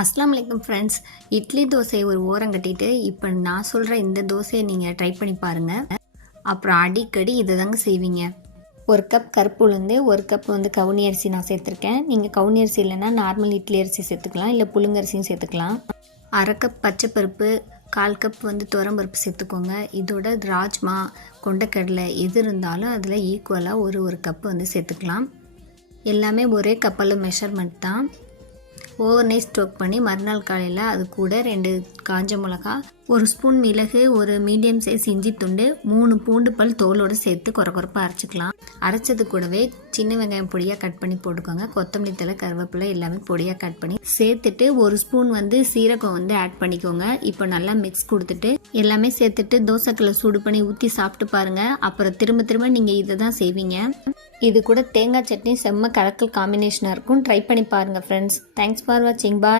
அஸ்ஸலாமு அலைக்கும் ஃப்ரெண்ட்ஸ். இட்லி தோசையை ஒரு ஓரம் கட்டிட்டு இப்போ நான் சொல்கிற இந்த தோசையை நீங்கள் ட்ரை பண்ணி பாருங்கள். அப்புறம் அடிக்கடி இதை தாங்க செய்வீங்க. ஒரு கப் கருப்பு உளுந்து, ஒரு கப் கவுனி அரிசி நான் சேர்த்துருக்கேன். நீங்கள் கவுனி அரிசி இல்லைன்னா நார்மல் இட்லி அரிசி சேர்த்துக்கலாம், இல்லை புழுங்கரிசியும் சேர்த்துக்கலாம். அரை கப் பச்சைப்பருப்பு, 1/4 கப் துவரம்பருப்பு சேர்த்துக்கோங்க. இதோட ராஜ்மா, கொண்டக்கடலை எது இருந்தாலும் அதில் ஈக்குவலாக ஒரு கப்பு சேர்த்துக்கலாம். எல்லாமே ஒரே கப்பல் மெஷர்மெண்ட் தான். ஓவர் நைட் ஸ்டோக் பண்ணி மறுநாள் காலையில் அது கூட 2 காஞ்ச மிளகா, 1 ஸ்பூன் மிளகு, ஒரு மீடியம் சைஸ் இஞ்சி துண்டு, 3 பூண்டு பல் தோலோடு சேர்த்து கொரப்பாக அரைச்சிக்கலாம். அரைச்சது கூடவே சின்ன வெங்காயம் பொடியாக கட் பண்ணி போட்டுக்கோங்க. கொத்தமல்லி தழை, கருவேப்பிலை எல்லாமே பொடியாக கட் பண்ணி சேர்த்துட்டு 1 ஸ்பூன் சீரகம் ஆட் பண்ணிக்கோங்க. இப்போ நல்லா மிக்ஸ் கொடுத்துட்டு எல்லாமே சேர்த்துட்டு தோசைக்கல்லை சூடு பண்ணி ஊற்றி சாப்பிட்டு பாருங்கள். அப்புறம் திரும்ப நீங்கள் இதை தான் செய்வீங்க. இது கூட தேங்காய் சட்னி செம்ம கலக்கல் காம்பினேஷனாக இருக்கும். ட்ரை பண்ணி பாருங்கள் ஃப்ரெண்ட்ஸ். தேங்க்ஸ் ஃபார் வாட்சிங். பாய்.